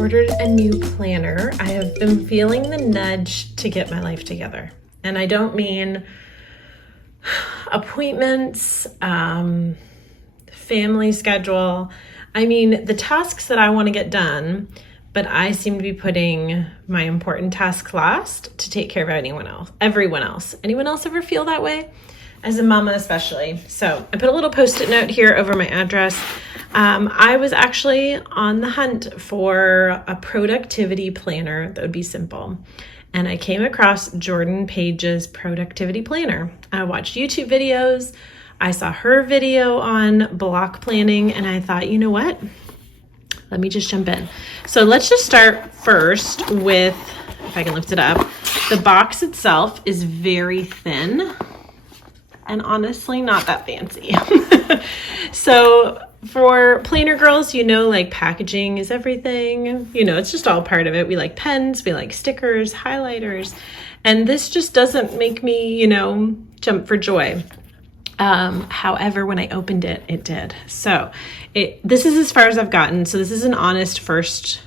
ordered a new planner. I have been feeling the nudge to get my life together. And I don't mean appointments, family schedule. I mean the tasks that I want to get done, but I seem to be putting my important tasks last to take care of everyone else. Anyone else ever feel that way? As a mama especially. So I put a little post-it note here over my address. I was actually on the hunt for a productivity planner that would be simple. And I came across Jordan Page's productivity planner. I watched YouTube videos. I saw her video on block planning and I thought, you know what? Let me just jump in. So let's just start first with, if I can lift it up, the box itself is very thin and honestly not that fancy. So for planner girls, you know, like packaging is everything. You know, it's just all part of it. We like pens, we like stickers, highlighters, and this just doesn't make me, you know, jump for joy. However, when I opened it, it did. So this is as far as I've gotten. So this is an honest first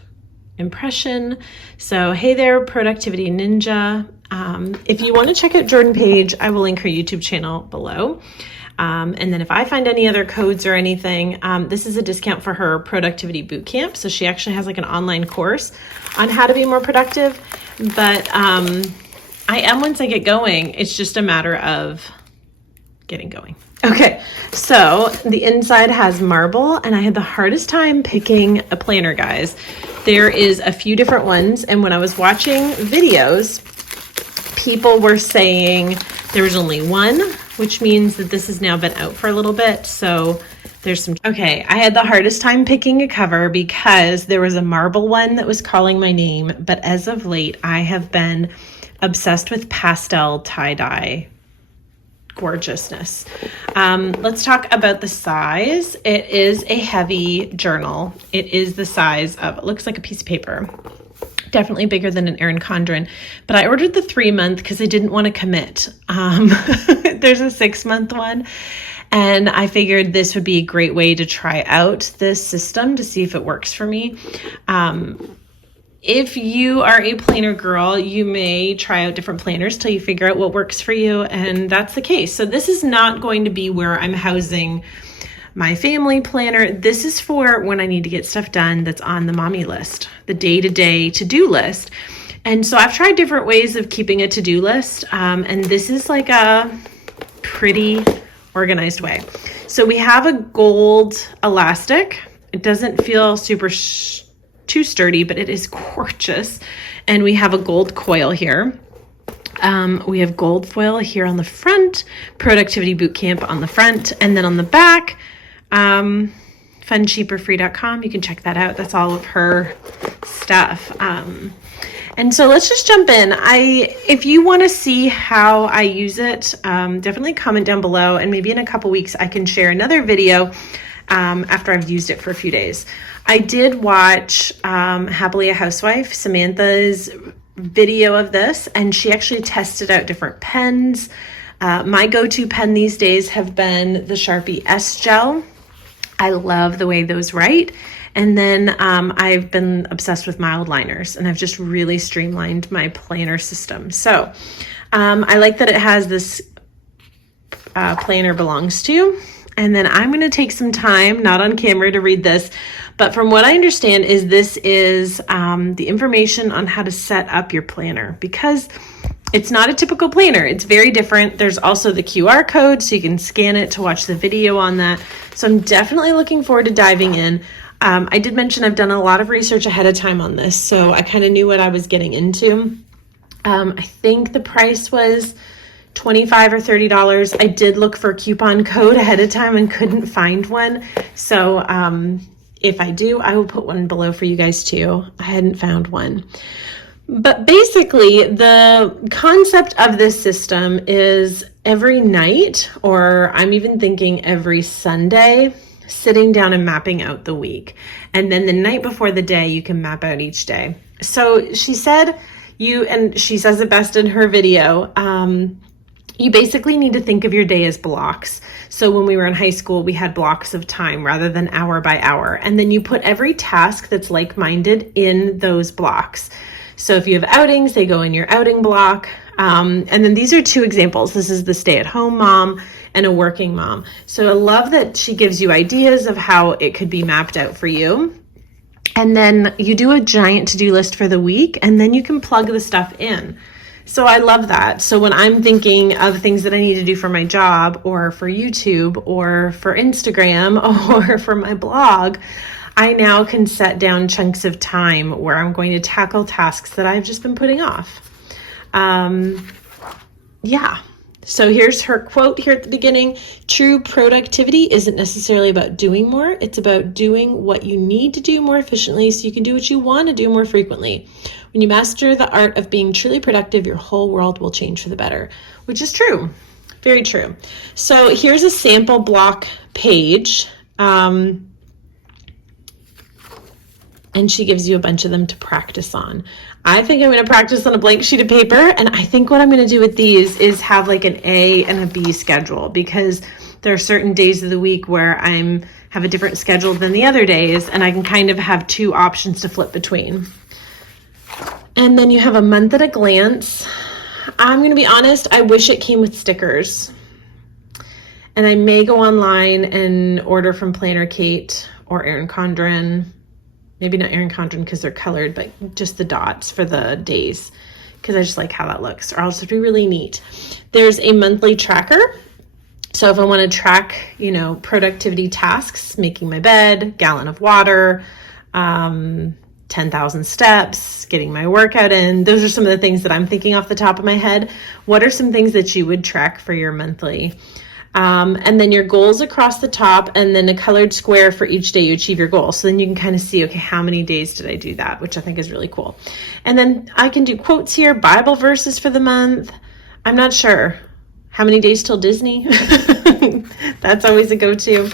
impression. So hey there, Productivity Ninja. If you want to check out Jordan Page, I will link her YouTube channel below. And then if I find any other codes or anything, this is a discount for her productivity bootcamp. So she actually has like an online course on how to be more productive. But I am once I get going. It's just a matter of getting going. Okay, so the inside has marble and I had the hardest time picking a planner, guys. There is a few different ones, and when I was watching videos, people were saying there was only one, which means that this has now been out for a little bit. So there's some, okay, I had the hardest time picking a cover because there was a marble one that was calling my name, but as of late, I have been obsessed with pastel tie-dye gorgeousness. Let's talk about the size. It is a heavy journal. It is the size of, it looks like a piece of paper. Definitely bigger than an Erin Condren, but I ordered the 3-month because I didn't want to commit. There's a 6-month one, and I figured this would be a great way to try out this system to see if it works for me. If you are a planner girl, you may try out different planners till you figure out what works for you, and that's the case. So this is not going to be where I'm housing my family planner. This is for when I need to get stuff done that's on the mommy list, the day-to-day to-do list. And so I've tried different ways of keeping a to-do list, and this is like a pretty organized way. So we have a gold elastic. It doesn't feel super too sturdy, but it is gorgeous. And we have a gold coil here. We have gold foil here on the front, Productivity Bootcamp on the front, and then on the back, funcheaperfree.com. You can check that out. That's all of her stuff. And so let's just jump in. If you want to see how I use it, definitely comment down below, and maybe in a couple weeks I can share another video after I've used it for a few days. I did watch Happily a Housewife, Samantha's video of this, and she actually tested out different pens. My go-to pen these days have been the Sharpie S Gel. I love the way those write. And then I've been obsessed with mild liners, and I've just really streamlined my planner system. So I like that it has this planner belongs to. And then I'm going to take some time, not on camera, to read this. But from what I understand is this is the information on how to set up your planner, because it's not a typical planner. It's very different. There's also the QR code, so you can scan it to watch the video on that. So I'm definitely looking forward to diving in. I did mention I've done a lot of research ahead of time on this, so I kind of knew what I was getting into. I think the price was $25 or $30. I did look for a coupon code ahead of time and couldn't find one. So if I do, I will put one below for you guys too. I hadn't found one. But basically, the concept of this system is every night, or I'm even thinking every Sunday, sitting down and mapping out the week. And then the night before the day, you can map out each day. So she said and she says it best in her video, You basically need to think of your day as blocks. So when we were in high school, we had blocks of time rather than hour by hour. And then you put every task that's like-minded in those blocks. So if you have outings, they go in your outing block. And then these are 2 examples. This is the stay-at-home mom and a working mom. So I love that she gives you ideas of how it could be mapped out for you. And then you do a giant to-do list for the week, and then you can plug the stuff in. So I love that. So when I'm thinking of things that I need to do for my job or for YouTube or for Instagram or for my blog, I now can set down chunks of time where I'm going to tackle tasks that I've just been putting off. Yeah. So here's her quote here at the beginning. True productivity isn't necessarily about doing more. It's about doing what you need to do more efficiently so you can do what you want to do more frequently. When you master the art of being truly productive, your whole world will change for the better, which is true. Very true. So here's a sample block page. And she gives you a bunch of them to practice on. I think I'm going to practice on a blank sheet of paper. And I think what I'm going to do with these is have like an A and a B schedule, because there are certain days of the week where have a different schedule than the other days. And I can kind of have 2 options to flip between. And then you have a month at a glance. I'm going to be honest, I wish it came with stickers. And I may go online and order from Planner Kate or Erin Condren. Maybe not Erin Condren because they're colored, but just the dots for the days, because I just like how that looks. Or else it'd be really neat. There's a monthly tracker. So if I want to track, productivity tasks, making my bed, gallon of water, 10,000 steps, getting my workout in. Those are some of the things that I'm thinking off the top of my head. What are some things that you would track for your monthly? And then your goals across the top, and then a colored square for each day you achieve your goal. So then you can kind of see, okay, how many days did I do that, which I think is really cool. And then I can do quotes here, Bible verses for the month. I'm not sure. How many days till Disney? That's always a go-to.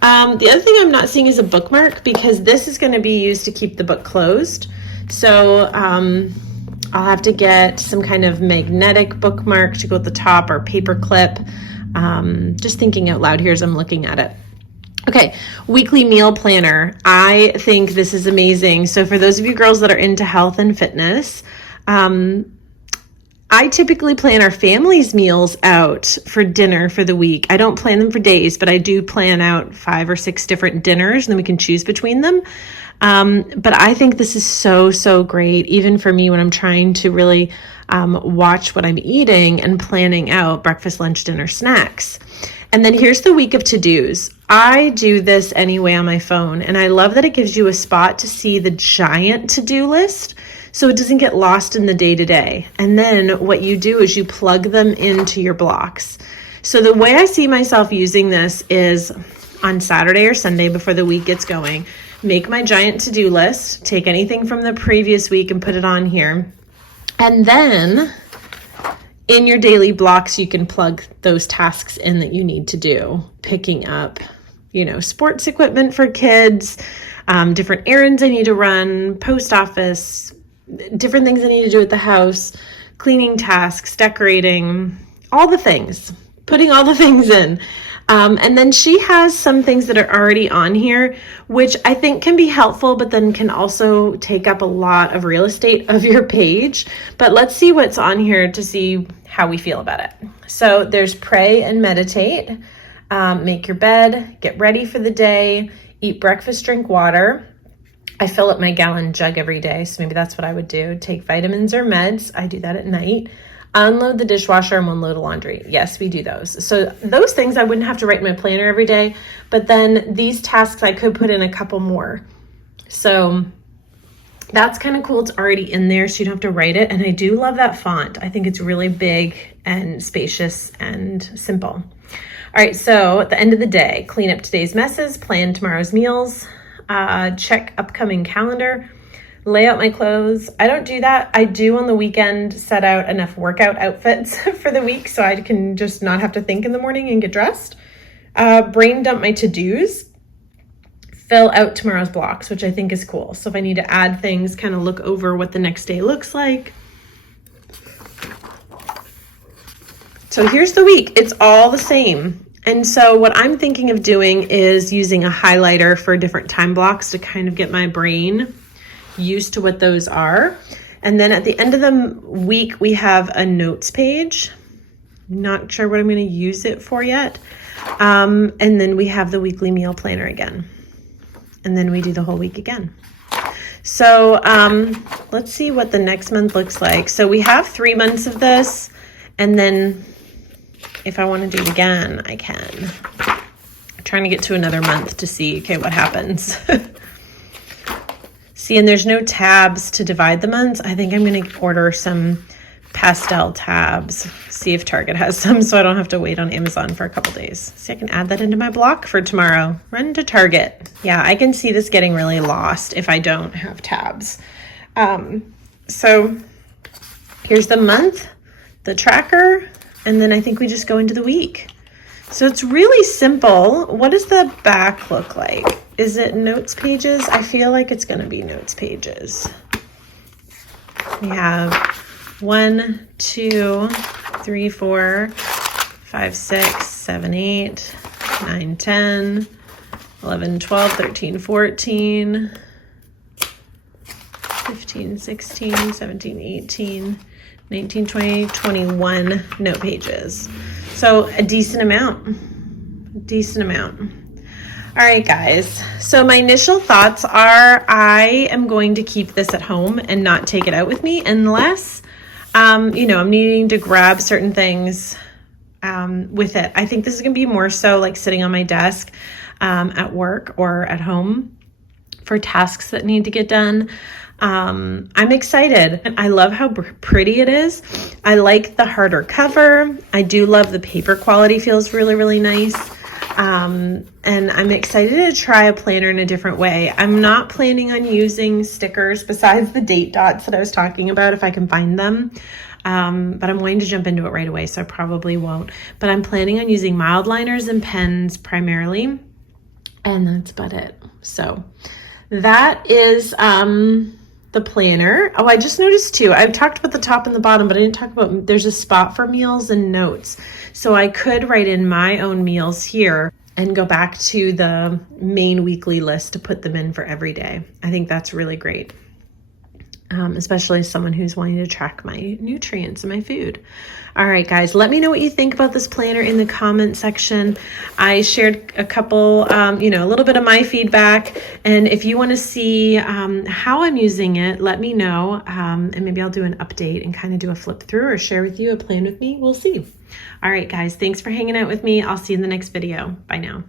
The other thing I'm not seeing is a bookmark, because this is going to be used to keep the book closed. So I'll have to get some kind of magnetic bookmark to go at the top, or paper clip. Just thinking out loud here as I'm looking at it. Okay, weekly meal planner. I think this is amazing. So for those of you girls that are into health and fitness, I typically plan our family's meals out for dinner for the week. I don't plan them for days, but I do plan out 5 or 6 different dinners, and then we can choose between them. But I think this is so great, even for me when I'm trying to really watch what I'm eating and planning out breakfast, lunch, dinner, snacks. And then here's the week of to-dos. I do this anyway on my phone, and I love that it gives you a spot to see the giant to-do list, so it doesn't get lost in the day-to-day. And then what you do is you plug them into your blocks. So the way I see myself using this is on Saturday or Sunday before the week gets going, make my giant to-do list, take anything from the previous week and put it on here. And then in your daily blocks, you can plug those tasks in that you need to do, picking up, sports equipment for kids, different errands I need to run, post office, different things I need to do at the house, cleaning tasks, decorating, all the things, putting all the things in. And then she has some things that are already on here, which I think can be helpful, but then can also take up a lot of real estate of your page. But let's see what's on here to see how we feel about it. So there's pray and meditate, make your bed, get ready for the day, eat breakfast, drink water. I fill up my gallon jug every day, so maybe that's what I would do. Take vitamins or meds. I do that at night. Unload the dishwasher and one load of laundry. Yes, we do those. So those things I wouldn't have to write in my planner every day, but then these tasks I could put in a couple more. So that's kind of cool. It's already in there, so you don't have to write it. And I do love that font. I think it's really big and spacious and simple. All right, so at the end of the day, clean up today's messes, plan tomorrow's meals, check upcoming calendar, lay out my clothes. I don't do that. I do on the weekend set out enough workout outfits for the week so I can just not have to think in the morning and get dressed. Brain dump my to-dos, fill out tomorrow's blocks, which I think is cool. So if I need to add things, kind of look over what the next day looks like. So here's the week. It's all the same. And so what I'm thinking of doing is using a highlighter for different time blocks to kind of get my brain used to what those are. And then at the end of the week, we have a notes page. Not sure what I'm going to use it for yet. And then we have the weekly meal planner again. And then we do the whole week again. So let's see what the next month looks like. So we have 3 months of this. And then if I want to do it again, I can. I'm trying to get to another month to see, okay, what happens. See, and there's no tabs to divide the months. I think I'm going to order some pastel tabs. See if Target has some so I don't have to wait on Amazon for a couple days. See, I can add that into my block for tomorrow. Run to Target. Yeah, I can see this getting really lost if I don't have tabs. So here's the month, the tracker, and then I think we just go into the week. So it's really simple. What does the back look like? Is it notes pages? I feel like it's going to be notes pages. We have 1, 2, 3, 4, 5, 6, 7, 8, 9, 10, 11, 12, 13, 14, 15, 16, 17, 18, 19, 20, 21 note pages. So a decent amount. All right, guys. So my initial thoughts are I am going to keep this at home and not take it out with me unless, I'm needing to grab certain things with it. I think this is going to be more so like sitting on my desk at work or at home for tasks that need to get done. I'm excited. I love how pretty it is. I like the harder cover. I do love the paper quality, feels really, really nice. And I'm excited to try a planner in a different way. I'm not planning on using stickers besides the date dots that I was talking about if I can find them. But I'm going to jump into it right away, so I probably won't. But I'm planning on using mild liners and pens primarily. And that's about it. So that is the planner. Oh, I just noticed too, I've talked about the top and the bottom, but I didn't talk about, there's a spot for meals and notes. So I could write in my own meals here and go back to the main weekly list to put them in for every day. I think that's really great. Especially as someone who's wanting to track my nutrients in my food. All right, guys, let me know what you think about this planner in the comment section. I shared a couple, a little bit of my feedback. And if you want to see how I'm using it, let me know. And maybe I'll do an update and kind of do a flip through or share with you a plan with me. We'll see. All right, guys, thanks for hanging out with me. I'll see you in the next video. Bye now.